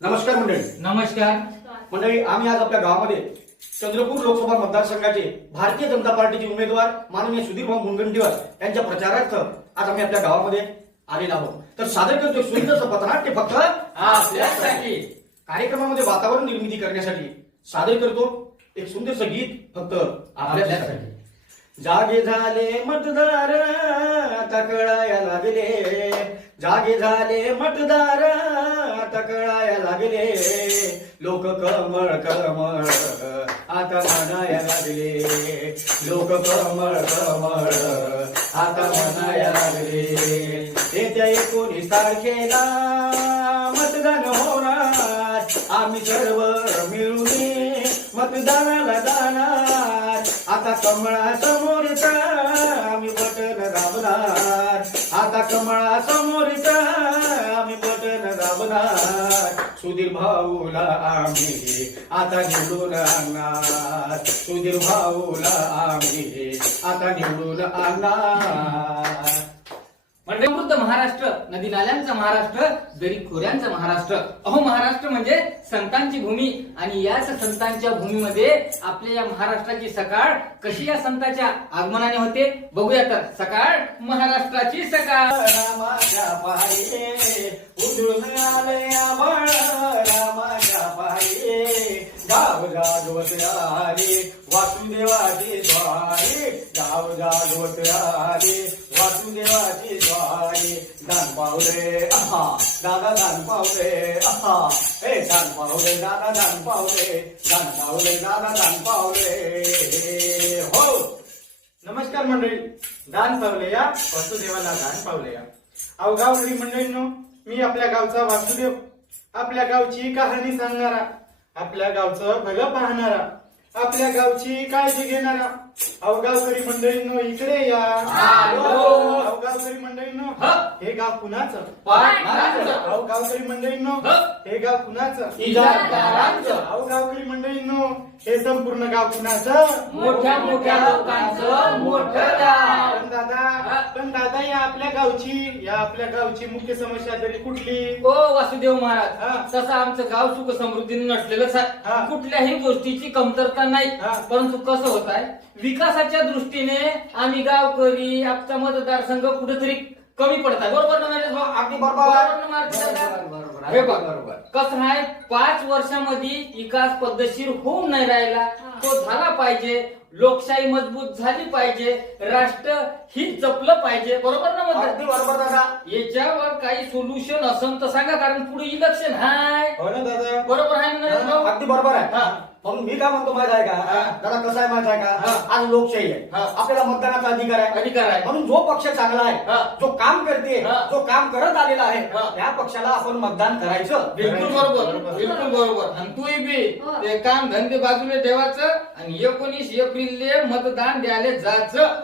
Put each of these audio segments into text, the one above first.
नमस्कार मंडळी. नमस्कार. मंडळी आम्ही आज आपल्या गावामध्ये चंद्रपूर लोकसभा मतदारसंघाचे भारतीय जनता पार्टीचे उमेदवार माननीय सुधीर भाऊ मुनगंटीवार यांच्या प्रचारार्थ आज आम्ही आपल्या गावामध्ये आलेलो आहोत. तर सादर करतो सुंदरचं पथनाट्य फक्त आपल्यासाठी. कार्यक्रमामध्ये वातावरण निर्मिती करण्यासाठी सादर करतो एक सुंदरचं गीत फक्त आपल्यासाठी. जागे झाले मतदार आता कळाया लागले. जागे झाले मतदार आता कळाया लागले. लोक कमळ कमळ आता म्हणाया लागले. लोक कमळ कमळ आता म्हणाया लागले. येत्या एकोणीस तारखेला मतदान होणार. आम्ही सर्व मिळून मतदानाला जाणार. आता कमळासमोरचा आम्ही बटन दाबणार आता कमळासमोरचा आम्ही सुधीर भाऊला आम्ही आता निवडून आणणार. सुधीर भाऊला आम्ही आता निवडून आणणार. म्हणजे समृद्ध महाराष्ट्र नदी नाल्यांचा महाराष्ट्र दरी खोऱ्यांचा महाराष्ट्र. अहो महाराष्ट्र म्हणजे संतांची भूमी आणि याच संतांच्या भूमीमध्ये आपल्या या महाराष्ट्राची सकाळ कशी या संतांच्या आगमनाने होते? बघूया तर सकाळ महाराष्ट्राची सकाळ. आले आभाळ रामाच्या पाये गाव जागवत आले वासुदेवाचे द्वारे गाव जागवत आले वासुदेवाचे द्वारे दान पावले आहा दादा दान पावले आहा हे दान पावले दादा दान पावले दान पावले दादा दान पावले हो नमस्कार मंडळी दान पावले या वासुदेवाला दान पावले या. अवगावकरी मंडळींनो मी आपल्या गावचा वासुदेव. आपल्या गावची कहाणी सांगणारा. आपल्या गावचं भलं पाहणारा. आपल्या गावची काळजी घेणारा. अवगावकरी मंडळींनो इकडे या आलो. अवगावकरी मंडळींनो ह. हे गाव कुणाचं पाटणाचं. अवगावकरी मंडळींनो ह. हे गाव कुणाचं इजादारांचं. अवगावकरी मंडळींनो हे संपूर्ण गाव कुणाचं मोठ्या मोठ्या लोकांचं मोठं गाव पण दादा पण दादा या आपल्या गावची या आपल्या गावची मुख्य समस्या तरी कुठली ओ वासुदेव हा. महाराज तसं आमचं गाव सुख समृद्धीने नटलेलंच हा. आहे कुठल्याही गोष्टीची कमतरता नाही हा. परंतु कसं होत आहे विकासाच्या दृष्टीने आम्ही गावकरी आमचा मतदारसंघ कुठेतरी कमी पडत आहे बरोबर ना भाऊ? अगदी बरोबर. बरोबर ना मारुती दादा? बरोबर, हे बघ, बरोबर. कसं आहे पाच वर्षामध्ये विकास पद्धतशीर होऊन नाही राहिला तो झाला पाहिजे लोकशाही मजबूत झाली पाहिजे राष्ट्र हित जपलं पाहिजे बरोबर ना अगदी म्हणतात बरोबर दादा याच्यावर काही सोल्युशन असेल तर सांगा कारण पुढे इलेक्शन हाय हो ना दादा बरोबर आहे ना नरेश भाऊ? अगदी बरोबर आहे हा. मग मी काय म्हणतो माहीत आहे का हा. दादा कसं आहे माहीत आहे हा. का आज लोकशाही आहे हा. आपल्याला मतदानाचा अधिकार आहे अधिकार आहे म्हणून जो पक्ष चांगला हा. आहे जो काम करते हा. जो काम करत आलेला आहे हा. त्या पक्षाला आपण मतदान करायचं बिलकुल बरोबर बिलकुल बरोबर आणि तू बी ते काम धंदे बाजूला ठेवायचं आणि एकोणीस एप्रिल मतदान द्यायला जायचं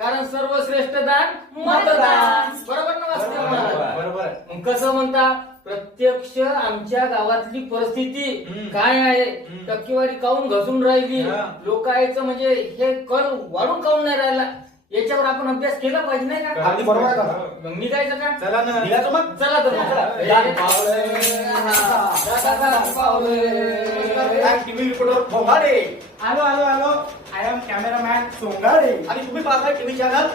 कारण सर्वश्रेष्ठ दान मतदान बरोबर ना? बरोबर आहे. मग कसं म्हणता प्रत्यक्ष आमच्या गावातली परिस्थिती हम्म. काय आहे हम्म. टक्केवारी काऊन घसरून राहिली हा. लोकांचं म्हणजे हे कल वाढून काऊन नाही राहिला याच्यावर आपण अभ्यास केला पाहिजे नाही का अगदी बरोबर आहे दादा. मग निघायचं का चला ना निघायचं मग चला तर मग. चला. दान पावले. दादा दान पावले. टीव्ही रिपोर्टर भोगाडे आलो आलो आलो आय एम कॅमेरामॅन सोंगाडे आणि तुम्ही पाहताय टीव्ही चॅनल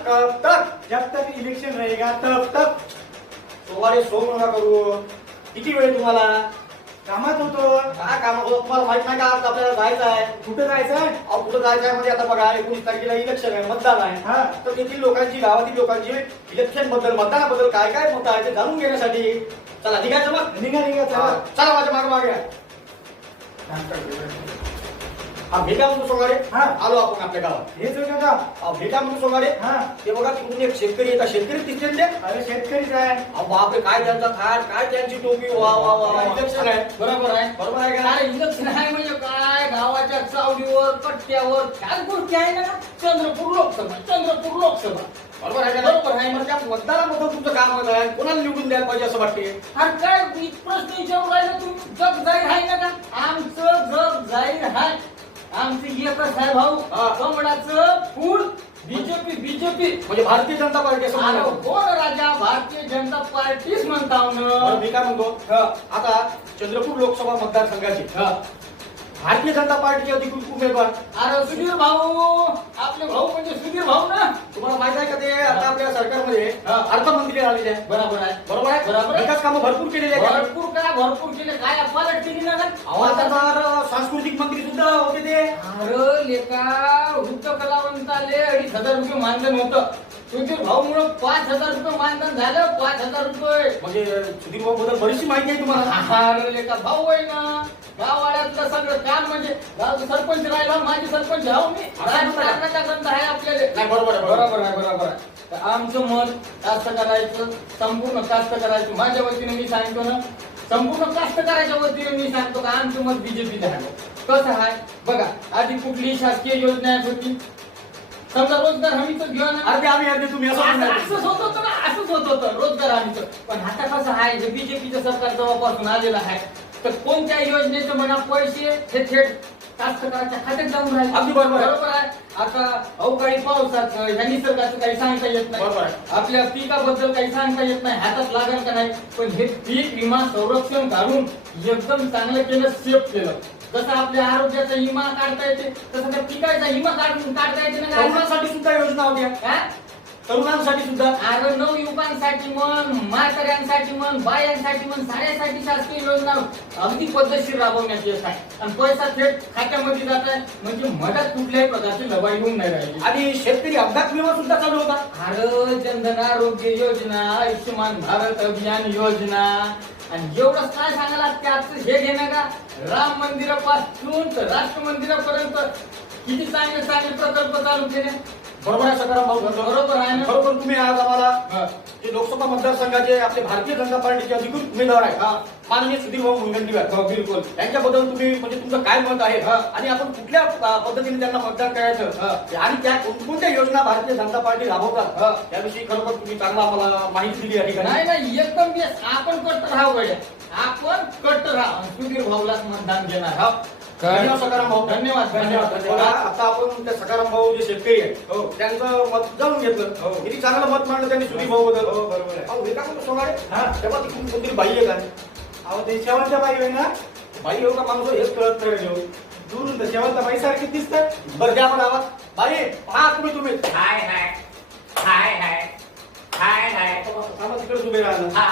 तक जब तक इलेक्शन रहेगा तब तक सोमवारी सोम नका करू. किती वेळ तुम्हाला? कामात होतो. काय काम होतं तुम्हाला माहीत नाही का? आज आपल्याला जायचं आहे. कुठं जायचं अहो कुठं जायचं आहे म्हणजे आता बघा एकोणीस तारखेला इलेक्शन आहे मतदान आहे. हा. तर तेथील लोकांची गावातील लोकांची इलेक्शनबद्दल मतदानाबद्दल काय काय मत आहे ते जाणून घेण्यासाठी चला निघायचं मग? निघा निघा चला. चला माझ्या मागे मागे. भेटा म्हणून सोंगाडे हा. आलो आपण आपल्या गावात. हेच होतं का अहो, भेटा म्हणून सोंगाडे हा. ते बघा तिकडून एक शेतकरी येतात शेतकरी दिसते ते. अरे शेतकरीच आहे. अहो, बापरे काय त्यांचा थाट काय त्यांची टोपी? वा वा वा वा. इलेक्शन आहे. बरोबर आहे. बरोबर आहे का अरे इलेक्शन आहे म्हणजे काय? गावाच्या चावडीवर कट्ट्यावर त्याच गोष्टी आहे ना? चंद्रपूर लोकसभा चंद्रपूर लोकसभा. बरोबर आहे का बरोबर आहे म्हणजे त्या तुमचं काम होत आहे? कोणाला निवडून द्यायला पाहिजे असं वाटते अरे काय? प्रश्न विचारून राहिला तुम्ही. जग जाहीर आहे ना का? आमचं जग जाहीर आहे. आमचं एकच आहे भाऊ हा. कमळाचं फूल बीजेपी बीजेपी म्हणजे भारतीय जनता पार्टी असं अरे. कोण राजा भारतीय जनता पार्टीच म्हणता बरं, मी काय म्हणतो आता चंद्रपूर लोकसभा मतदारसंघाचे. भारतीय जनता पार्टीचे अधिकृत उमेदवार अरे सुधीर भाऊ आपले भाऊ म्हणजे सुधीर भाऊ ना? तुम्हाला माहीत आहे का ते आता आपल्या सरकारमध्ये. अर्थमंत्री आलेले आहे बरोबर आहे. बरोबर आहे? बरोबर आहे. विकास कामं भरपूर केलेले आहेत. भरपूर काय भरपूर केले. काय पालट केली ना अहो, आता तर सांस्कृतिक मंत्री सुद्धा होते ते. अरे लेका वृत्त कलावंताले अडीच हजार रुपये मानधन होतं. सुधीर भाऊ मुळे पाच हजार रुपये मानधन झालं पाच हजार रुपये. म्हणजे सुधीर भाऊ बद्दल बरीचशी माहिती आहे तुम्हाला. अरे लेका भाऊ आहे ना गावाड्यातलं सगळं काम म्हणजे गावचं सरपंच राहिला माझे सरपंच राहू मी. राजकारणाचा ग्रंथ आहे आपल्याला नाही, बरोबर आहे, बरोबर. आहे. बरोबर आहे तर आमचं मत कास्त करायचं संपूर्ण कास्त करायचं. माझ्या वतीने मी सांगतो ना संपूर्ण कास्त करायच्या वतीने मी सांगतो का आमचं मत बीजेपी आहे. कसं आहे? बघा आधी कुठली शासकीय योजना होती? समजा रोजगार हमीचं घेऊन अर्धे आम्ही अर्धे तुम्ही असं. असंच होत होतं ना असंच होत होतं रोजगार हमीचं. पण आता कसं आहे जे बीजेपीचं सरकार जेव्हापासून आलेलं आहे तर कोणत्या योजनेचं म्हणा पैसे हे थेट कास्तकाराच्या खात्यात जाऊन राहिले. अगदी बरोबर आहे. बरोबर आहे. आता अवकाळी पावसाचं ह्या निसर्गाचं काही सांगता येत बरोबर नाही आहे. आपल्या पिकाबद्दल काही सांगता येत नाही हातात लागेल का नाही. पण हे पीक विमा संरक्षण काढून एकदम चांगलं केलं सेफ केलं. कसं आपल्या आरोग्याचा विमा काढता येते तसं त्या पिकाचा विमा काढून काढता येते ना तरुणांसाठी सुद्धा योजना होत्या? तरुणांसाठी सुद्धा. अरे नवयुवकांसाठी म्हण म्हाताऱ्यांसाठी म्हण बायांसाठी म्हण साड्यासाठी शासकीय योजना अगदी पद्धतशीर राबवण्यात येत आहे. आणि पैसा थेट खात्यामध्ये जात आहे म्हणजे मधात कुठल्याही प्रकारची लबाई होऊन नाही राहिली. आणि शेतकरी अपघात विमा सुद्धा चालू होता. अरे जनधन आरोग्य योजना आयुष्यमान भारत अभियान योजना आणि एवढं काय सांगायला त्याचं हे घेणं का राम मंदिरापासून तर राष्ट्र मंदिरापर्यंत किती चांगले चांगले प्रकल्प चालू केले बरोबर आहे सकाराम भाऊ. बरोबर आहे ना? बरोबर तुम्ही आज आम्हाला. जे लोकसभा मतदारसंघाचे आपले भारतीय जनता पार्टीचे अधिकृत उमेदवार आहेत हा. माननीय सुधीर भाऊ मुनगंटीवार हो, बिलकुल यांच्याबद्दल तुम्ही म्हणजे तुमचं काय मत आहे हा. आणि आपण कुठल्या पद्धतीने त्यांना मतदान. करायचं आणि त्या कोणकोणत्या योजना भारतीय जनता पार्टी. राबवतात त्याविषयी खरोखर तुम्ही चांगला आम्हाला माहिती दिली ठिकाणी नाही नाही एकदम बेस आपण कट्टर राहू सुधीर भाऊलाच मतदान घेणार हा धन्यवाद सकाराम भाऊ. धन्यवाद धन्यवाद. आता आपण त्या सकाराम भाऊ जे शेतकरी आहेत हो. त्यांचं मत जाणून घेतलं. हो. किती चांगलं मत मांडलं त्यांनी सुधीर भाऊ बद्दल. हो, बरोबर आहे. अहो, हे का म्हणतो सोनारे हा. तेव्हा ती बाई आहे का? अहो ते शेवटच्या बाई होय ना. बाई एवढा माणूस? आहे, हेच कळत नाही रे. दुरून तर शेवटच्या बाई सारखी दिसत बरं द्या मला आवाज. बाई पहा तुम्ही तुम्ही. हाय हाय. हाय हाय. हाय हाय. थांबा तिकडे उभे राहिलं. हा.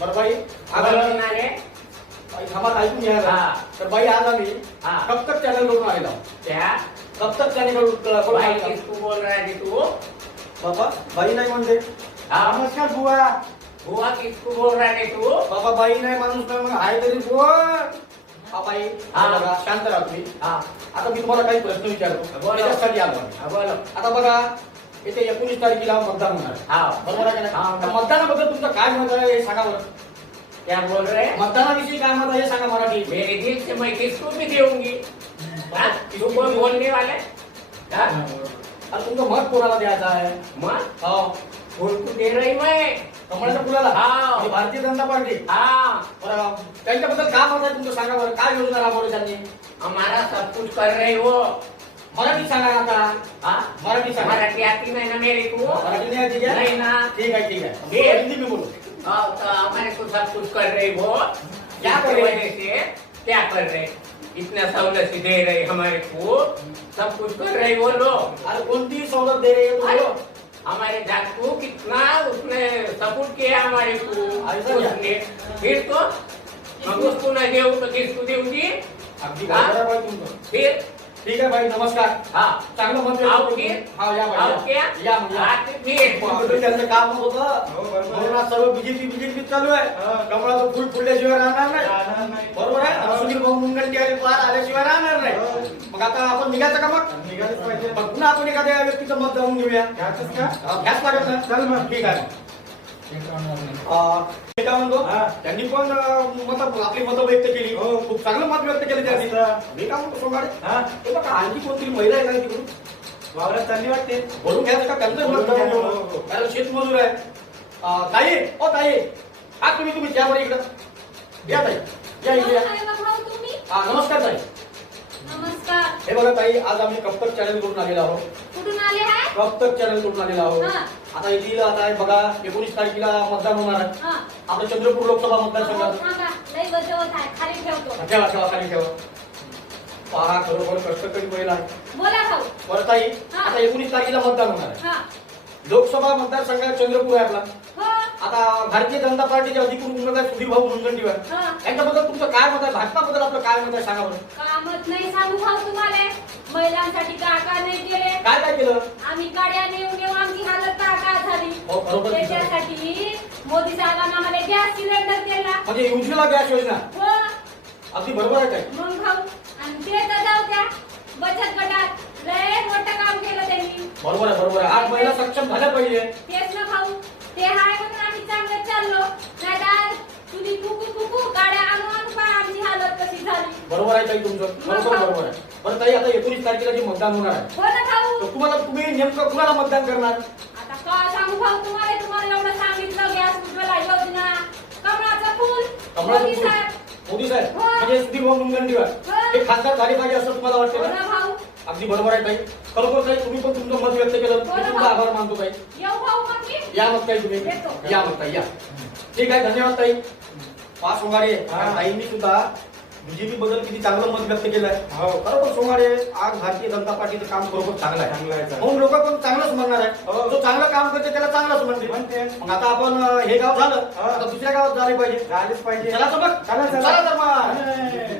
बरं बाई आज आम्ही- बाई, थांबा ऐकून घ्या. हा. तर बाई आज आम्ही हा. कब तक चॅनल करून आलेलो कब तक चॅनल आलेलो किसको बोल रहा है तू. बाबा बाई नाही म्हणते. हा. नमस्कार बुवा. हुआ किसको बोल रहा है तू. बाबा बाई नाही माणूस नाही मग आहे तरी हा बाई हा. बघा, शांत राहा तुम्ही. हा. आता मी तुम्हाला काही प्रश्न विचारतो. बोला. त्याच्यासाठी आलो. हा, बोलो. आता बघा येते एकोणीस तारखेला मतदान होणार. आहे. हा बरोबर आहे का हा. नाही? तर मतदानाबद्दल तुमचं काय मत आहे हे सांगा बरं. क्या बोल रहे हैं मतदानाविषयी काय मत आहे हे सांगा मराठी. मेरे दिल से मैं किसको भी दूंगी हाँ? बोलने वाले हाँ? आणि तुमचं मत कोणाला द्यायचं आहे? मत? हो. दे रही मैं कमळाच्या फुलाला? हा. भारतीय जनता पार्टी? हाँ. बरं त्यांच्याबद्दल काय मत आहे तुमचं सांगा बरं. काय योजना राबवली त्यांनी? हमारा सब कुछ कर रहे हो. मराठी सांगा ना आता. हाँ? मराठी सांगा. मराठी आती नहीं ना मेरे को. मराठी नाही नहीं ना. ठीक आहे ठीक ये. हिंदी में बोलो. हाँ, तो हमारे को सब कुछ कर रहे हो? क्या कर रहे? से क्या कर रहे इतना सहूलत दे रहे हमारे को। सब कुछ कर रहे वो लोग। अरे कोणती सवलत दे रहे हो? हमारे जात को कितना उसने सपोर्ट किया हमारे को? उसने। फिर तो हम उसको न देऊ तो किसको देऊंगी हा? फिर ठीक आहे भाई नमस्कार. हाँ. चांगलं मत. हा या मग त्यांचं काम होत हो, होतं बरोबर. आहे. म्हणून आज सर्व बीजेपी बीजेपी चालू आहे. हा. कमळाचं फुल फुलल्याशिवाय राहणार नाही. राहणार नाही. बरोबर आहे? आणि सुनील भाऊ मुनगंटीवार पार आल्याशिवाय राहणार हो. नाही मग आता आपण निघायचं का मग? निघालच पाहिजे. मग पुन्हा आपण एखाद्या व्यक्तीचं मत जाणून घेऊया. घ्यायचंच का? हा, घ्याच लागत ना चल मग. ठीक आहे. त्यांनी पण मत आपली मतं व्यक्त केली. हो. खूप चांगलं मत व्यक्त केलं त्यांनी. मस्त. मी काय म्हणतो बघा आणखी कोणतरी महिला आहे का तिकडून? वावरात चालली वाटते. बोलून घ्यायचं का? त्यांचं घ्या. हो, हो. कारण शेतमजूर आहे. ताई ओ ताई. हा तुम्ही तुम्ही या बरं इकडं. या ताई. या इकडे नमस्कार हा ताई. नमस्कार. हे बघा ताई आज आम्ही कप्तक चॅनल करून आलेलो आहोत. कुठून आले आहे कप्तक चॅनल करून आलेलो आहोत. हा. आता येथील आता आहे बघा एकोणीस तारखेला मतदान होणार आहे. हा. आपलं चंद्रपूर लोकसभा अहो, मतदारसंघात थांबा. लई वजवत आहे. खाली ठेवतो ठेवा ठेवा खाली ठेवा. पहा खरोखर कष्टकरी महिला आहे बोला भाऊ. बरं ताई हा. आता एकोणीस तारखेला मतदान होणार आहे. हा. लोकसभा मतदारसंघात चंद्रपूर आहे आपला. हो. आता भारतीय जनता पार्टीचे अधिकृत उमेदवार सुधीर भाऊ मुनगंटीवार. हा. यांच्याबद्दल तुमचं काय मत आहे? भाजपाबद्दल आपलं काय मत आहे? सांगा बरं. कामच नाही सांगू भाऊ तुम्हाला? महिलांसाठी काय काय नाही केले. काय काय केलं? आम्ही गाड्या नेऊन नेऊन आमची हालत काय काय झाली. हो, बरोबर. त्याच्यासाठी मोदी साहेबांना आम्हाला गॅस सिलेंडर दिला म्हणजे उज्ज्वला गॅस योजना? हो. अगदी बरोबर आहे ताई. मग भाऊ आणि ते तर जाऊ द्या. बचत गटात लय मोठं काम केलं त्यांनी. बरोबर आहे बरोबर आहे. आज महिला सक्षम झाल्या पाहिजे. तेच ना भाऊ. ते हाय म्हणून चांगलं चाललो. नाही तुझी कुकू कुकू गाड्या आणू आणू पहा आमची हालत कशी झाली. बरोबर आहे ताई तुमचं. बरोबर बरोबर आहे. बरं ताई आता एकोणीस तारखेला जे मतदान होणार आहे. हो ना भाऊ. तर तुम्हाला तुम्ही नेमकं कुणाला मतदान करणार? आता काय सांगू भाऊ तुम्हाला? तुम्हाला एवढं सांगितलं गॅस उज्ज्वला योजना कमळाचं फुल कमळाचं मोदी फुल. साहेब. मोदी साहेब हो. म्हणजे सुधीर भाऊ मुनगंटीवार. हो. हे खासदार झाले पाहिजे असं तुम्हाला हो वाटतं ना का भाऊ. अगदी बरोबर आहे ताई. खरोखर ताई तुम्ही पण तुमचं मत व्यक्त केलं. हो ना तुमचा भाऊ. आभार मानतो ताई. येऊ या मग ताई तुम्ही. या मग ताई या. ठीक आहे धन्यवाद ताई. पाच सोंगाडे. हा. ताईंनी सुद्धा बीजेपी बद्दल किती चांगलं मत व्यक्त केलं आहे हो. बरोबर सोंगाडे आज भारतीय जनता पार्टीचं काम बरोबर चांगलं आहे. चांगलं आहे. म्हणून लोक पण चांगलंच म्हणणार आहे. हो. जो चांगलं काम करते त्याला चांगलंच म्हणते म्हणते. मग आता आपण हे गाव झालं. हा. आता दुसऱ्या गावात झाले पाहिजे. झालीच पाहिजे. चला तर मग. चला, तर.